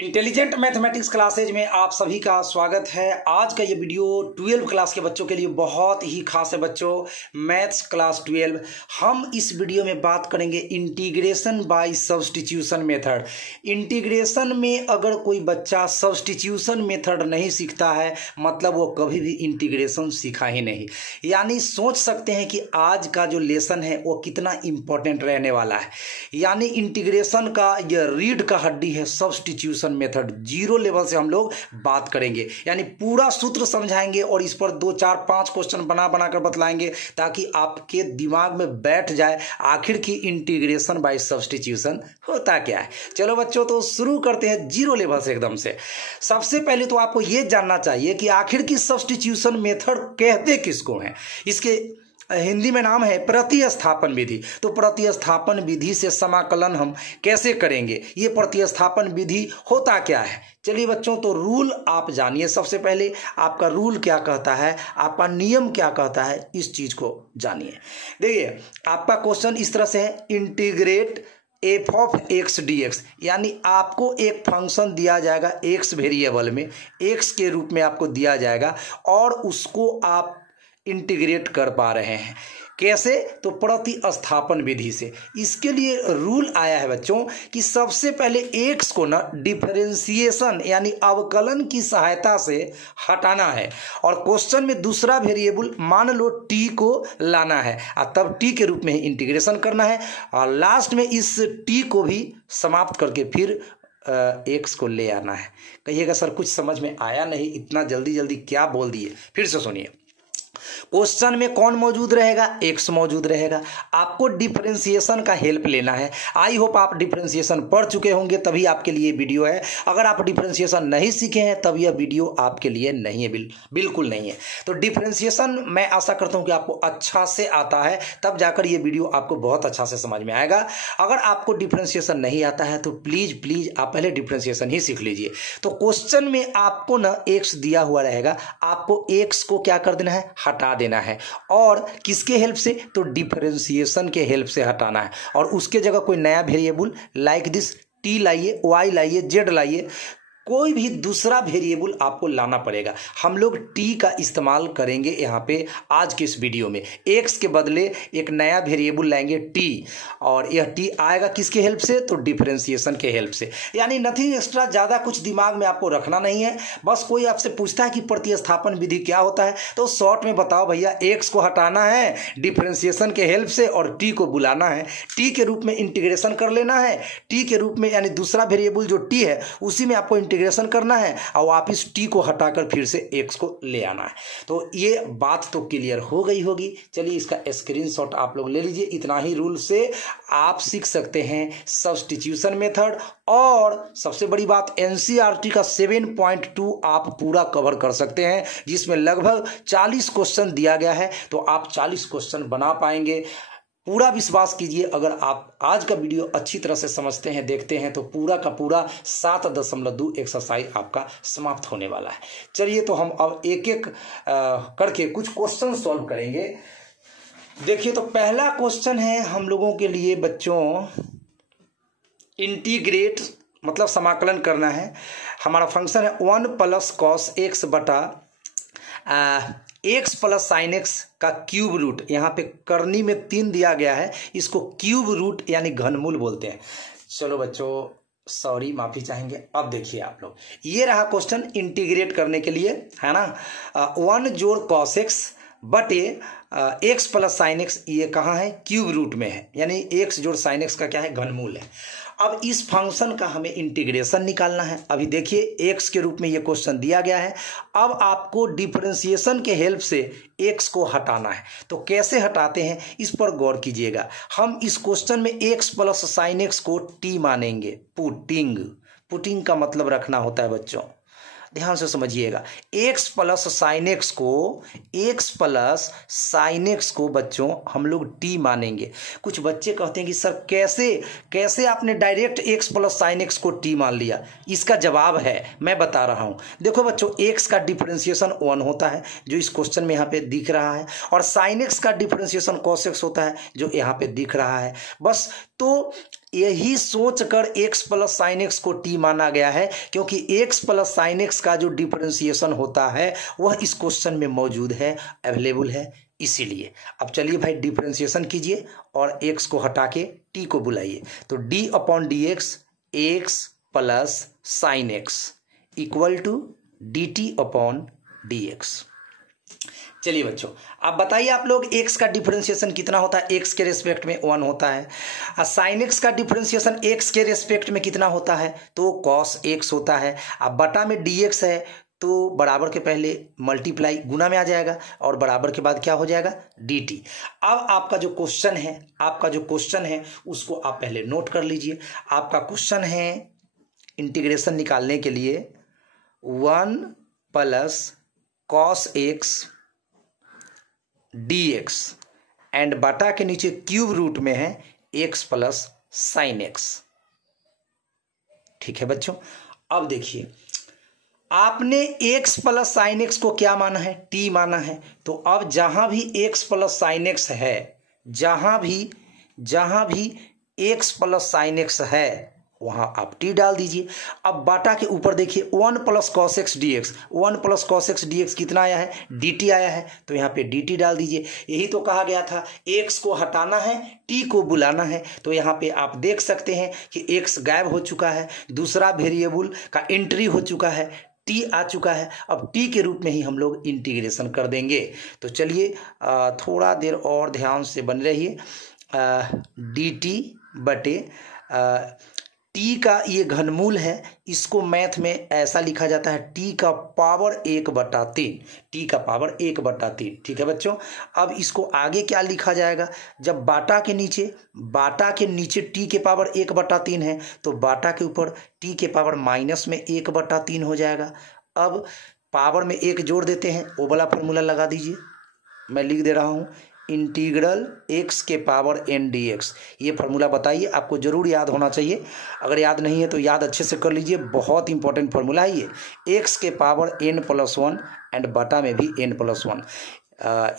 Intelligent mathematics classes में आप सभी का स्वागत है। आज का ये वीडियो 12 क्लास के बच्चों के लिए बहुत ही खास है। बच्चों, मैथ्स क्लास 12 हम इस वीडियो में बात करेंगे integration by substitution method. Integration में अगर कोई बच्चा सब्स्टिट्यूशन मेथड नहीं सीखता है मतलब वो कभी भी इंटीग्रेशन सीखा ही नहीं। यानी सोच सकते हैं कि आज का जो लेसन है वो कितना इंपॉर्टेंट रहने वाला है। यानी इंटीग्रेशन का ये रीढ़ का हड्डी है सब्स्टिट्यूशन मेथड। जीरो लेवल से हम लोग बात करेंगे, यानी पूरा सूत्र समझाएंगे और इस पर 2 4 5 क्वेश्चन बना कर बतलाएंगे ताकि आपके दिमाग में बैठ जाए आखिर की इंटीग्रेशन बाय सब्स्टिट्यूशन होता क्या है। चलो बच्चों, तो शुरू करते हैं जीरो लेवल से एकदम से। सबसे पहले तो आपको यह जानना चाहिए कि आखिर की सब्स्टिट्यूशन मेथड कहते किसको हैं। इसके हिंदी में नाम है प्रतिस्थापन विधि। तो प्रतिस्थापन विधि से समाकलन हम कैसे करेंगे, ये प्रतिस्थापन विधि होता क्या है। चलिए बच्चों, तो रूल आप जानिए। सबसे पहले आपका रूल क्या कहता है, आपका नियम क्या कहता है, इस चीज को जानिए। देखिए, आपका क्वेश्चन इस तरह से है, integrate F of x d x. यानी आपको एक फंक्शन दिया जाएगा एक्स वेरिएबल में, एक्स के रूप में आपको दिया जाएगा और उसको आप इंटीग्रेट कर पा रहे हैं। कैसे? तो प्रतिस्थापन विधि से। इसके लिए रूल आया है बच्चों कि सबसे पहले एक्स को ना डिफरेंशिएशन यानी अवकलन की सहायता से हटाना है और क्वेश्चन में दूसरा वेरिएबल मान लो टी को लाना है और तब टी के रूप में ही इंटीग्रेशन करना है और लास्ट में इस टी को भी समाप्त करके फिर एक्स को ले आना है। कहिएगा सर कुछ समझ में आया नहीं, इतना जल्दी क्या बोल दिए। फिर से सुनिए, क्वेश्चन में कौन मौजूद रहेगा, एक्स मौजूद रहेगा। आपको डिफरेंशिएशन का हेल्प लेना है। आई होप आप डिफरेंशिएशन पढ़ चुके होंगे, तभी आपके लिए वीडियो है। अगर आप डिफरेंशिएशन नहीं सीखे हैं तब यह वीडियो आपके लिए नहीं है, बिल्कुल नहीं है। तो डिफरेंशिएशन मैं आशा करता हूं कि आपको अच्छा से आता है, तब जाकर यह वीडियो आपको बहुत अच्छा से समझ में आएगा। अगर आपको डिफरेंशिएशन नहीं आता है तो प्लीज आप पहले डिफरेंशिएशन ही सीख लीजिए। तो क्वेश्चन में आपको ना एक्स दिया हुआ रहेगा, आपको एक्स को क्या कर देना है, हटा देना है। और किसके हेल्प से? तो डिफरेंशिएशन के हेल्प से हटाना है और उसके जगह कोई नया वेरिएबल लाइक दिस टी लाइए, वाई लाइए, जेड लाइए, कोई भी दूसरा वेरिएबल आपको लाना पड़ेगा। हम लोग टी का इस्तेमाल करेंगे यहाँ पे आज के इस वीडियो में। एक्स के बदले एक नया वेरिएबल लाएंगे टी और यह टी आएगा किसके हेल्प से? तो डिफरेंशिएशन के हेल्प से। यानी नथिंग एक्स्ट्रा, ज़्यादा कुछ दिमाग में आपको रखना नहीं है। बस कोई आपसे पूछता है कि प्रतिस्थापन विधि क्या होता है तो शॉर्ट में बताओ भैया, एक्स को हटाना है डिफरेंशिएशन के हेल्प से और टी को बुलाना है, टी के रूप में इंटीग्रेशन कर लेना है। टी के रूप में यानी दूसरा वेरिएबल जो टी है उसी में आपको इंटीग्रेशन करना है और वापिस टी को हटाकर फिर से एक्स को ले आना है। तो ये बात तो क्लियर हो गई होगी। चलिए इसका स्क्रीनशॉट आप लोग ले लीजिए। इतना ही रूल से आप सीख सकते हैं सब्स्टिट्यूशन मेथड और सबसे बड़ी बात एनसीईआरटी का 7.2 आप पूरा कवर कर सकते हैं, जिसमें लगभग 40 क्वेश्चन दिया गया है। तो आप 40 क्वेश्चन बना पाएंगे। पूरा विश्वास कीजिए, अगर आप आज का वीडियो अच्छी तरह से समझते हैं, देखते हैं तो पूरा का पूरा 7.2 एक्सरसाइज आपका समाप्त होने वाला है। चलिए तो हम अब एक एक करके कुछ क्वेश्चन सॉल्व करेंगे। देखिए, तो पहला क्वेश्चन है हम लोगों के लिए बच्चों, इंटीग्रेट मतलब समाकलन करना है। हमारा फंक्शन है 1 + cos x बटा एक्स प्लस साइन एक्स का क्यूब रूट। यहाँ पे करनी में 3 दिया गया है, इसको क्यूब रूट यानी घनमूल बोलते हैं। चलो बच्चों, सॉरी माफी चाहेंगे। अब देखिए आप लोग, ये रहा क्वेश्चन इंटीग्रेट करने के लिए, है ना। 1 जोड़ cos x बटे एक्स प्लस साइन एक्स, ये कहाँ है? क्यूब रूट में है, यानी एक्स जोड़ साइन एक्स का क्या है? घनमूल है। अब इस फंक्शन का हमें इंटीग्रेशन निकालना है। अभी देखिए एक्स के रूप में ये क्वेश्चन दिया गया है। अब आपको डिफरेंशिएशन के हेल्प से एक्स को हटाना है। तो कैसे हटाते हैं इस पर गौर कीजिएगा। हम इस क्वेश्चन में एक्स प्लस साइन एक्स को टी मानेंगे। पुटिंग का मतलब रखना होता है बच्चों, ध्यान से समझिएगा। एक्स प्लस साइन एक्स को बच्चों हम लोग टी मानेंगे। कुछ बच्चे कहते हैं कि सर कैसे आपने direct x plus sine x को टी मान लिया। इसका जवाब है, मैं बता रहा हूं। देखो बच्चों, एक्स का डिफरेंशिएशन 1 होता है जो इस क्वेश्चन में यहाँ पे दिख रहा है, और साइन एक्स का डिफरेंशिएशन कॉस एक्स होता है जो यहाँ पे दिख रहा है। बस तो यही सोचकर x प्लस साइन एक्स को t माना गया है, क्योंकि x प्लस साइन एक्स का जो डिफरेंशिएशन होता है वह इस क्वेश्चन में मौजूद है, अवेलेबल है, इसीलिए। अब चलिए भाई डिफरेंशिएशन कीजिए और x को हटा के t को बुलाइए। तो d upon d x x plus sine x equal to d t upon d x. चलिए बच्चों, अब बताइए आप लोग x का डिफरेंशिएशन कितना होता है? x के रेस्पेक्ट में 1 होता है। साइन x का डिफरेंशिएशन x के रेस्पेक्ट में कितना होता है? तो कॉस x होता है। अब बटा में dx है तो बराबर के पहले मल्टीप्लाई गुना में आ जाएगा और बराबर के बाद क्या हो जाएगा? dt। अब आपका जो क्वेश्चन है उसको आप पहले नोट कर लीजिए। आपका क्वेश्चन है इंटीग्रेशन निकालने के लिए 1 plus cos x dx and बटा के नीचे क्यूब रूट में है x प्लस साइन एक्स। ठीक है बच्चों, अब देखिए आपने x प्लस साइन एक्स को क्या माना है? t माना है। तो अब जहां भी x प्लस साइन एक्स है, जहां भी x प्लस साइन एक्स है वहां आप t डाल दीजिए। अब बाटा के ऊपर देखिए 1 plus cos x d x, 1 plus cos x d x कितना आया है? dt आया है, तो यहाँ पे dt डाल दीजिए। यही तो कहा गया था x को हटाना है, t को बुलाना है। तो यहाँ पे आप देख सकते हैं कि x गायब हो चुका है, दूसरा वेरिएबल का एंट्री हो चुका है, t आ चुका है। अब t के रूप में ही हम लोग इंटीग्रेशन कर देंगे। तो चलिए थोड़ा देर और ध्यान से बन रहिए। dt बटे t का ये घनमूल है, इसको मैथ में ऐसा लिखा जाता है t का पावर 1/3, t का पावर 1/3। ठीक है बच्चों, अब इसको आगे क्या लिखा जाएगा? जब बाटा के नीचे t के पावर 1/3 है तो बाटा के ऊपर t के पावर माइनस में 1/3 हो जाएगा। अब पावर में 1 जोड़ देते हैं, वो वाला फॉर्मूला लगा दीजिए। मैं लिख दे रहा हूँ इंटीग्रल x के पावर n dx। ये फार्मूला बताइए, आपको जरूर याद होना चाहिए। अगर याद नहीं है तो याद अच्छे से कर लीजिए, बहुत इंपॉर्टेंट फार्मूला है ये। x के पावर n+1 एंड बटा में भी n+1।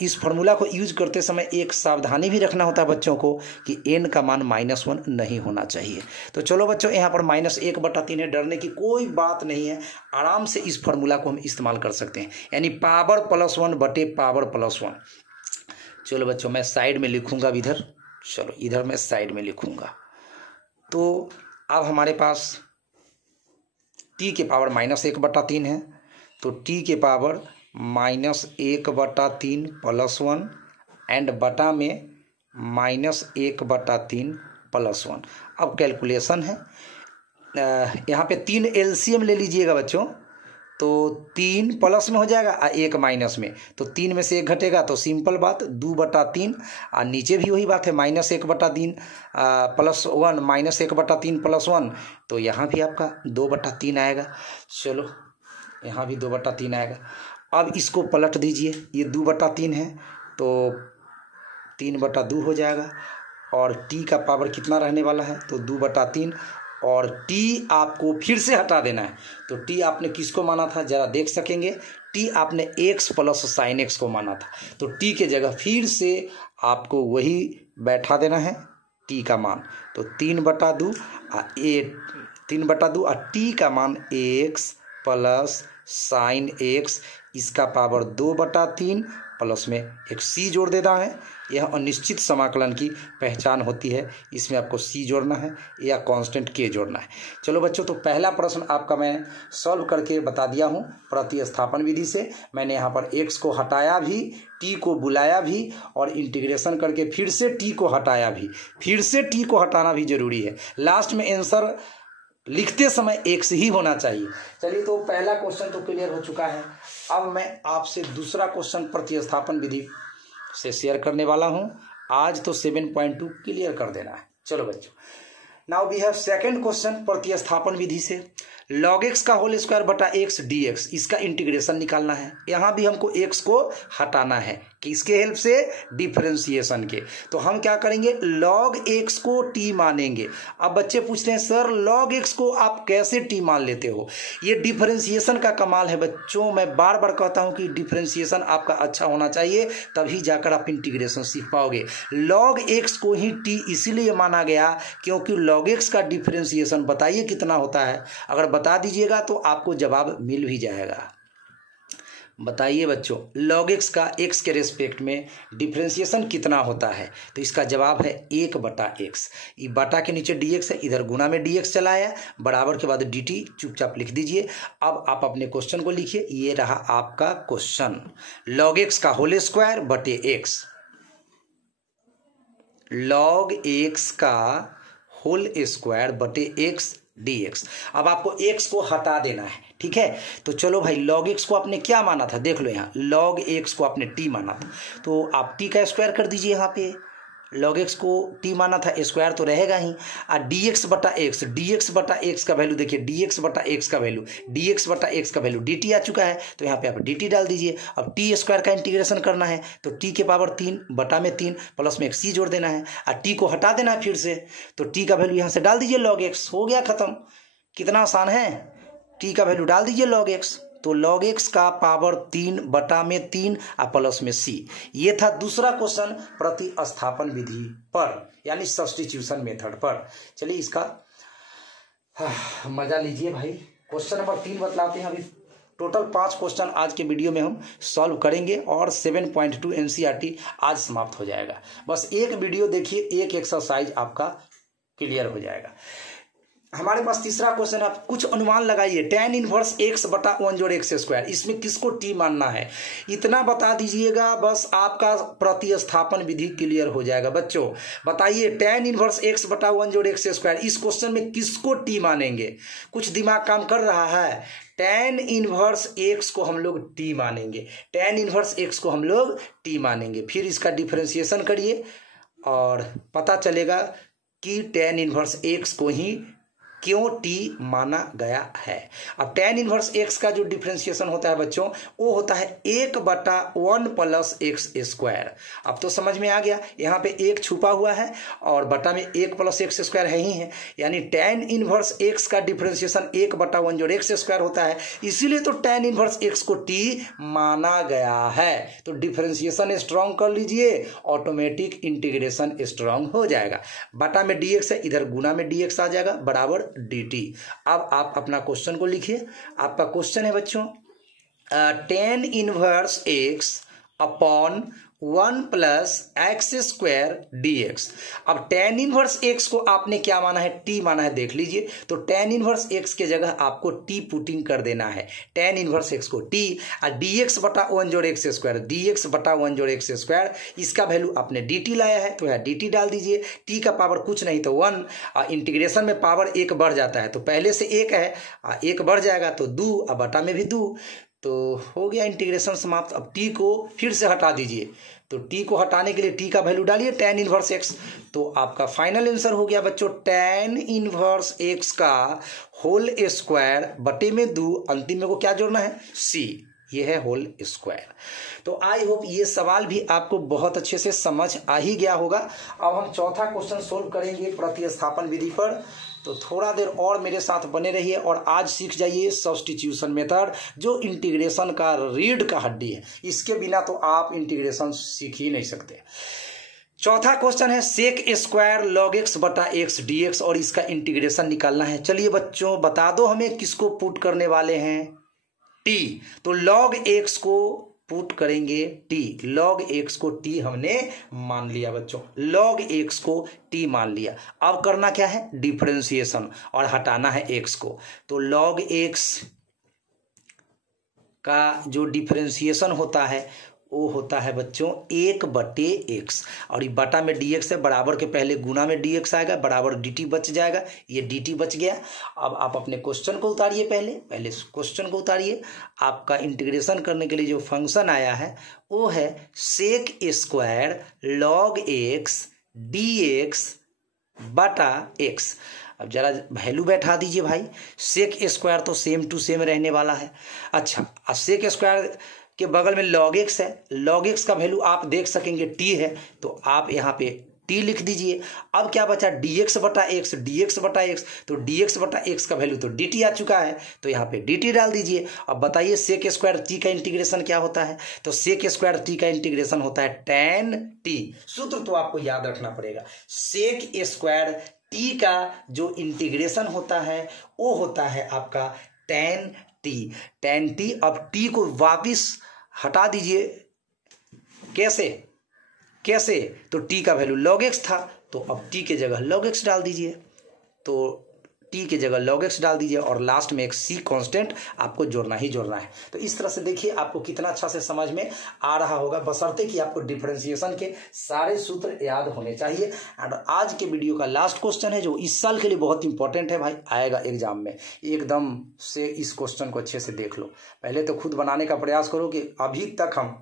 इस फार्मूला को यूज करते समय एक सावधानी भी रखना होता है बच्चों को कि n का मान -1 नहीं होना चाहिए। तो चलो बच्चों, यहाँ पर -1/3 है, डरने की कोई बात नहीं है। आराम से इस फार्मूला को हम इस्तेमाल कर सकते हैं, यानी पावर +1 बटे पावर +1। चलो बच्चों, मैं साइड में लिखूंगा इधर। चलो इधर मैं साइड में लिखूंगा। तो अब हमारे पास t के पावर -1/3 है, तो t के पावर -1/3 +1 एंड बटा में -1/3 +1। अब कैलकुलेशन है, यहाँ पे 3 एलसीएम ले लीजिएगा बच्चों। तो 3 प्लस में हो जाएगा और 1 माइनस में, तो 3 में से 1 घटेगा तो सिंपल बात 2/3। और नीचे भी वही बात है -1/3 +1 -1/3 +1, तो यहाँ भी आपका 2/3 आएगा। चलो यहाँ भी 2/3 आएगा। अब इसको पलट दीजिए, ये 2/3 है तो 3/2 हो जाएगा। और t का पावर कितना रहने वाला है? तो 2/3। और t आपको फिर से हटा देना है। तो t आपने किसको माना था जरा देख सकेंगे? t आपने x प्लस साइन एक्स को माना था, तो t के जगह फिर से आपको वही बैठा देना है t का मान। तो 3/2 और t का मान x प्लस साइन एक्स, इसका पावर 2/3 प्लस में एक c जोड़ देना है। यह अनिश्चित समाकलन की पहचान होती है, इसमें आपको c जोड़ना है या कांस्टेंट k जोड़ना है। चलो बच्चों, तो पहला प्रश्न आपका मैं सॉल्व करके बता दिया हूँ प्रतिस्थापन विधि से। मैंने यहाँ पर x को हटाया भी, t को बुलाया भी और इंटीग्रेशन करके फिर से t को हटाया भी। फिर से t को हटाना भी जरूरी है, लास्ट में आंसर लिखते समय x ही होना चाहिए। चलिए, तो पहला क्वेश्चन तो क्लियर हो चुका है। अब मैं आपसे दूसरा क्वेश्चन प्रतिस्थापन विधि से शेयर करने वाला हूं। आज तो 7.2 क्लियर कर देना है। चलो बच्चों, now we have second question प्रतिस्थापन विधि से। लॉग एक्स का होल स्क्वायर बटा एक्स डी एक्स, इसका इंटीग्रेशन निकालना है। यहाँ भी हमको एक्स को हटाना है, किसके हेल्प से? डिफरेंशिएशन के। तो हम क्या करेंगे, लॉग एक्स को टी मानेंगे। अब बच्चे पूछते हैं सर लॉग एक्स को आप कैसे टी मान लेते हो? ये डिफरेंशिएशन का कमाल है बच्चों। मैं बार बार कहता हूं कि डिफरेंशिएशन आपका अच्छा होना चाहिए, तभी जाकर आप इंटीग्रेशन सीख पाओगे। लॉग एक्स को ही टी इसीलिए माना गया क्योंकि लॉग एक्स का डिफरेंशिएशन बताइए कितना होता है? अगर बता दीजिएगा तो आपको जवाब मिल भी जाएगा। बताइए बच्चों, लॉग एक्स का एक्स के रेस्पेक्ट में डिफरेंशिएशन कितना होता है? तो इसका जवाब है 1/x। ये बटा के नीचे dx है, इधर गुना में dx चला आया, बराबर के बाद dt, चुपचाप लिख दीजिए। अब आप अपने क्वेश्चन को लिखिए, ये रहा आपका क्वेश्चन। लॉग एक्स का होल स्क्वायर बटे एक्स, लॉग एक्स का होल स्क्वायर बटे एक्स dx। अब आपको x को हटा देना है, ठीक है? तो चलो भाई, log x को आपने क्या माना था? देख लो यहाँ, log x को आपने t माना था, तो आप t का स्क्वायर कर दीजिए। यहाँ पे log x को t माना था, स्क्वायर तो रहेगा ही। और dx बटा x का वैल्यू देखिए, dx बटा x का वैल्यू dt आ चुका है, तो यहाँ पे आप dt डाल दीजिए। अब t स्क्वायर का इंटीग्रेशन करना है, तो t के पावर 3 बटा में 3 प्लस में एक c जोड़ देना है, और t को हटा देना है फिर से, तो t का वैल्यू यहाँ से डाल दीजिए, log x हो गया खत्म। कितना आसान है, t का वैल्यू डाल दीजिए log x, तो log x का पावर 3 बटा में 3 और प्लस में c। ये था दूसरा क्वेश्चन प्रतिस्थापन विधि पर, यानी सब्स्टिट्यूशन मेथड पर। चलिए इसका मजा लीजिए भाई। क्वेश्चन नंबर 3 बतलाते हैं। अभी टोटल 5 क्वेश्चन आज के वीडियो में हम सॉल्व करेंगे और 7.2 NCERT आज समाप्त हो जाएगा। बस एक वीडियो देखिए, एक एक्सरसाइज आपका क्लियर हो जाएगा। हमारे पास तीसरा क्वेश्चन है, आप कुछ अनुमान लगाइए। tan इनवर्स x बटा 1 जोड़ x स्क्वायर, इसमें किसको t मानना है? इतना बता दीजिएगा, बस आपका प्रतिस्थापन विधि क्लियर हो जाएगा। बच्चों बताइए, tan इनवर्स x बटा 1 जोड़ x स्क्वायर, इस क्वेश्चन में किसको t मानेंगे? कुछ दिमाग काम कर रहा है? tan इनवर्स x को हम लोग t मानेंगे, tan इनवर्स x को हम लोग t मानेंगे। फिर इसका डिफरेंशिएशन करिए और पता चलेगा कि tan इनवर्स x को ही क्यों t माना गया है। अब tan इनवर्स x का जो डिफरेंशिएशन होता है बच्चों, वो होता है 1/1 प्लस एक्स स्क्वायर। अब तो समझ में आ गया, यहाँ पे एक छुपा हुआ है और बटा में 1 प्लस एक्स स्क्वायर है ही है, यानी tan इनवर्स x का डिफरेंशिएशन 1/1 जोड़ एक्स स्क्वायर होता है, इसीलिए तो tan इनवर्स x को t माना गया है। तो डिफरेंशिएशन स्ट्रॉन्ग कर लीजिए, ऑटोमेटिक इंटीग्रेशन स्ट्रॉन्ग हो जाएगा। बटा में dx है, इधर गुना में dx आ जाएगा, बराबर dt। अब आप अपना क्वेश्चन को लिखिए। आपका क्वेश्चन है बच्चों, tan inverse x upon 1 plus x square dx। अब tan इनवर्स x को आपने क्या माना है? t माना है, देख लीजिए। तो tan इनवर्स x के जगह आपको t पुटिंग कर देना है, tan इनवर्स x को t, और dx बटा 1 जोड़ एक्स स्क्वायर, इसका वैल्यू आपने dt लाया है, तो यहाँ dt डाल दीजिए। t का पावर कुछ नहीं तो 1, इंटीग्रेशन में पावर 1 बढ़ जाता है, तो पहले से 1 है, 1 बढ़ जाएगा तो 2, और बटा में भी 2, तो हो गया इंटीग्रेशन समाप्त। अब t को फिर से हटा दीजिए, तो t को हटाने के लिए t का वैल्यू डालिए tan इनवर्स x, तो आपका फाइनल आंसर हो गया बच्चों tan इनवर्स x का होल स्क्वायर बटे में 2, अंतिम में को क्या जोड़ना है? c, ये है होल स्क्वायर। तो आई होप ये सवाल भी आपको बहुत अच्छे से समझ आ ही गया होगा। अब हम चौथा क्वेश्चन सोल्व करेंगे प्रतिस्थापन विधि पर, तो थोड़ा देर और मेरे साथ बने रहिए और आज सीख जाइए सब्स्टिट्यूशन मेथड, जो इंटीग्रेशन का रीढ़ का हड्डी है। इसके बिना तो आप इंटीग्रेशन सीख ही नहीं सकते। चौथा क्वेश्चन है सेक स्क्वायर लॉग एक्स बटा एक्स dx, और इसका इंटीग्रेशन निकालना है। चलिए बच्चों बता दो हमें किसको पुट करने वाले हैं? t। तो log x को पुट करेंगे t, log x को t हमने मान लिया बच्चों, log x को t मान लिया। अब करना क्या है? डिफरेंशिएशन, और हटाना है x को। तो log x का जो डिफरेंशिएशन होता है वो होता है बच्चों 1/x, और ये बटा में dx है, बराबर के पहले गुना में dx आएगा, बराबर dt बच जाएगा, ये dt बच गया। अब आप अपने क्वेश्चन को उतारिए, पहले क्वेश्चन को उतारिए। आपका इंटीग्रेशन करने के लिए जो फंक्शन आया है वो है sec square log x dx बटा x। अब जरा वैल्यू बैठा दीजिए भाई। सेक स्क्वायर तो सेम टू सेम रहने वाला है। अच्छा, अब सेक स्क्वायर के बगल में लॉग एक्स है, लॉग एक्स का वैल्यू आप देख सकेंगे टी है, तो आप यहाँ पे टी लिख दीजिए। अब क्या बचा, dx बटा एक्स, dx बटा एक्स, तो dx बटा एक्स का वैल्यू तो dt आ चुका है, तो यहाँ पे dt डाल दीजिए। अब बताइए सेक स्क्वायर टी का इंटीग्रेशन क्या होता है, तो सेक स्क्वायर टी का इंटीग्रेशन होता है tan टी। सूत्र तो आपको याद रखना पड़ेगा, सेक स्क्वायर टी का जो इंटीग्रेशन होता है वो होता है आपका tan टी। tan टी, अब टी को वापिस हटा दीजिए। कैसे कैसे, तो टी का वैल्यू log x था, तो अब टी के जगह log x डाल दीजिए, तो टी के जगह log x डाल दीजिए और लास्ट में एक सी कांस्टेंट आपको जोड़ना ही जोड़ना है। तो इस तरह से देखिए आपको कितना अच्छा से समझ में आ रहा होगा, बशर्ते कि आपको डिफरेंशिएशन के सारे सूत्र याद होने चाहिए। एंड आज के वीडियो का लास्ट क्वेश्चन है जो इस साल के लिए बहुत इंपॉर्टेंट है भाई, आएगा एग्जाम में, एकदम से इस क्वेश्चन को अच्छे से देख लो। पहले तो खुद बनाने का प्रयास करो कि अभी तक हम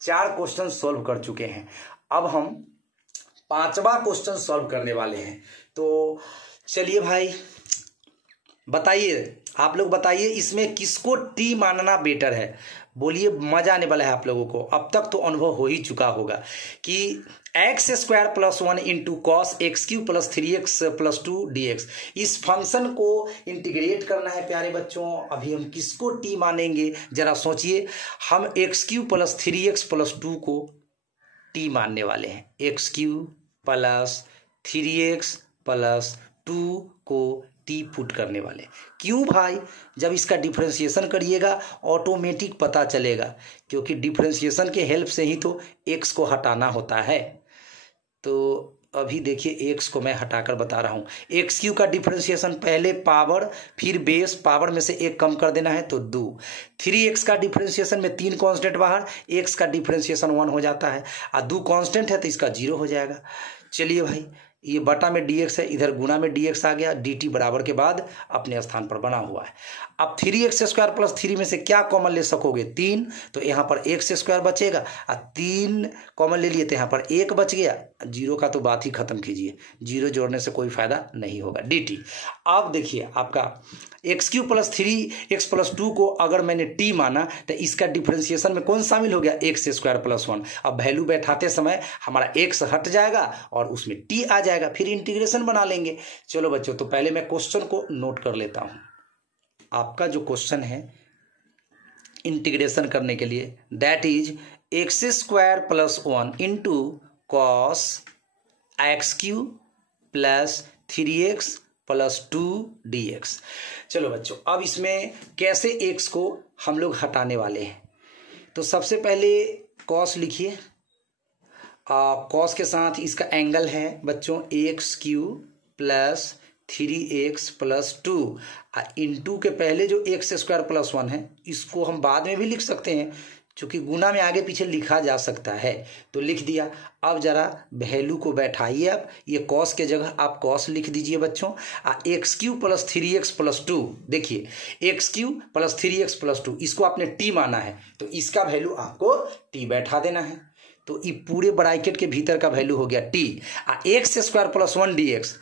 4 क्वेश्चन सॉल्व कर चुके हैं, अब हम 5वां क्वेश्चन सॉल्व करने वाले हैं। तो चलिए भाई बताइए, आप लोग बताइए इसमें किसको टी मानना बेटर है। बोलिए, मजा आने वाला है आप लोगों को। अब तक तो अनुभव हो ही चुका होगा कि x square plus 1 into cos x Q plus 3x plus 2 dx, इस फंक्शन को इंटीग्रेट करना है प्यारे बच्चों। अभी हम किसको टी मानेंगे जरा सोचिए। हम x Q plus 3x plus 2 को टी मानने वाले हैं, x Q plus 3x plus 2 को टी पुट करने वाले। क्यों भाई, जब इसका डिफरेंशिएशन करिएगा ऑटोमेटिक पता चलेगा, क्योंकि डिफरेंशिएशन के हेल्प से ही तो एक्स को हटाना होता है। तो अभी देखिए एक्स को मैं हटाकर बता रहा हूँ। एक्स क्यू का डिफरेंशिएशन पहले पावर फिर बेस, पावर में से एक कम कर देना है तो 2। 3x का डिफरेंशिएशन में 3 कांस्टेंट बाहर, x का डिफरेंशिएशन 1 हो जाता है और 2 कांस्टेंट है तो इसका 0 हो जाएगा। चलिए भाई, ये बटा में dx है, इधर गुना में dx आ गया, dt बराबर के बाद अपने स्थान पर बना हुआ है। अब 3x स्क्वायर प्लस 3 में से क्या कॉमन ले सकोगे, 3, तो यहाँ पर x स्क्वायर बचेगा और 3 कॉमन ले लिए तो यहाँ पर 1 बच गया। 0 का तो बात ही खत्म कीजिए, 0 जोड़ने से कोई फायदा नहीं होगा, dt। अब देखिए आपका x Q plus 3x plus 2 को अगर मैंने टी माना तो इसका डिफरेंशिएशन में कौन शामिल हो गया, एक्स स्क्वायर प्लस 1। अब वैल्यू बैठाते समय हमारा x हट जाएगा और उसमें टी आ जाएगा, फिर इंटीग्रेशन बना लेंगे। चलो बच्चों, तो पहले मैं क्वेश्चन को नोट कर लेता हूं। आपका जो क्वेश्चन है इंटीग्रेशन करने के लिए, that is x square plus 1 into cos x Q plus 3x plus 2 dx। चलो बच्चों, अब इसमें कैसे x को हम लोग हटाने वाले हैं, तो सबसे पहले कॉस लिखिए। कॉस के साथ इसका एंगल है बच्चों x Q plus 3x plus 2, into के पहले जो एक्स स्क्वायर प्लस 1 है इसको हम बाद में भी लिख सकते हैं, क्योंकि गुना में आगे पीछे लिखा जा सकता है, तो लिख दिया। अब जरा वैल्यू को बैठाइए, आप ये कॉस के जगह आप कॉस लिख दीजिए बच्चों। X Q plus 3x plus 2, देखिए x Q plus 3x plus 2 इसको आपने टी माना है तो इसका वैल्यू आपको टी बैठा देना है, तो ये पूरे ब्रैकेट के भीतर का वैल्यू हो गया T. X square plus 1 dx,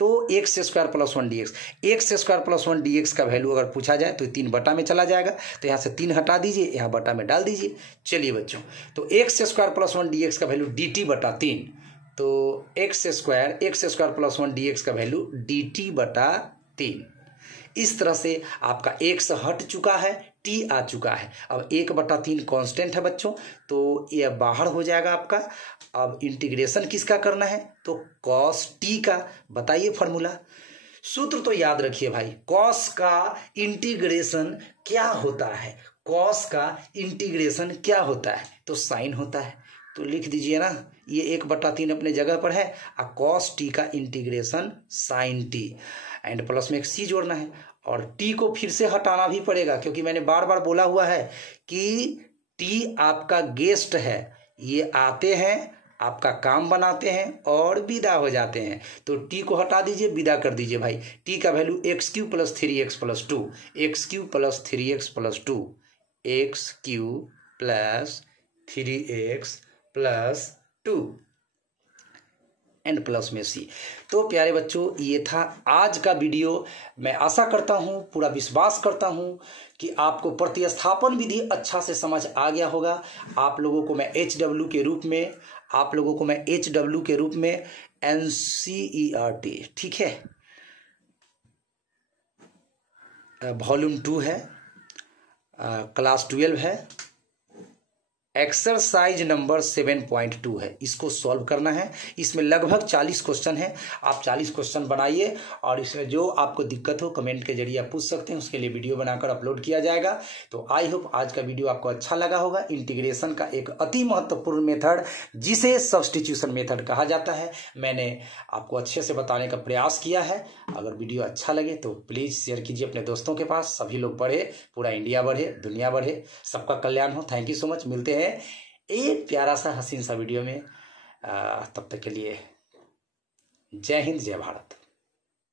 तो x square plus 1 dx, x square plus 1 dx का वैल्यू अगर पूछा जाए तो 3 बटा में चला जाएगा, तो यहाँ से 3 हटा दीजिए, यहाँ बटा में डाल दीजिए। चलिए बच्चों, तो एक्स स्क्वायर प्लस 1 dx का वैल्यू dt बटा 3, तो एक्स स्क्वायर प्लस 1 dx का वैल्यू dt बटा 3। इस तरह से आपका x हट चुका है, t आ चुका है। अब 1/3 कांस्टेंट है बच्चों, तो यह बाहर हो जाएगा आपका। अब इंटीग्रेशन किसका करना है, तो cos t का। बताइए फॉर्मूला, सूत्र तो याद रखिए भाई, cos का इंटीग्रेशन क्या होता है, cos का इंटीग्रेशन क्या होता है, तो साइन होता है। तो लिख दीजिए ना, ये 1/3 अपने जगह पर है और cos t का integration sin t, and plus में एक c जोड़ना है और t को फिर से हटाना भी पड़ेगा, क्योंकि मैंने बार बार बोला हुआ है कि t आपका गेस्ट है, ये आते हैं आपका काम बनाते हैं और विदा हो जाते हैं, तो t को हटा दीजिए, विदा कर दीजिए भाई। t का value x Q plus 3x plus 2, x Q plus 3x plus 2, x Q plus 3x plus 2, n+c। तो प्यारे बच्चों, ये था आज का वीडियो। मैं आशा करता हूँ, पूरा विश्वास करता हूँ कि आपको प्रतिस्थापन विधि अच्छा से समझ आ गया होगा। आप लोगों को मैं HW के रूप में NCERT, ठीक है, वॉल्यूम 2 है, क्लास 12 है, एक्सरसाइज नंबर 7.2 है, इसको सॉल्व करना है। इसमें लगभग 40 क्वेश्चन है। आप 40 क्वेश्चन बनाइए और इसमें जो आपको दिक्कत हो कमेंट के जरिए आप पूछ सकते हैं, उसके लिए वीडियो बनाकर अपलोड किया जाएगा। तो आई होप आज का वीडियो आपको अच्छा लगा होगा। इंटीग्रेशन का एक अति महत्वपूर्ण मेथड जिसे सब्स्टिट्यूशन मेथड कहा जाता है, मैंने आपको अच्छे से बताने का प्रयास किया है। अगर वीडियो अच्छा लगे तो प्लीज़ शेयर कीजिए अपने दोस्तों के पास। सभी लोग बढ़े, पूरा इंडिया बढ़े, दुनिया बढ़े, सबका कल्याण हो। Thank you so much. मिलते हैं एक प्यारा सा हसीन सा वीडियो में। तब तक के लिए जय हिंद, जय भारत।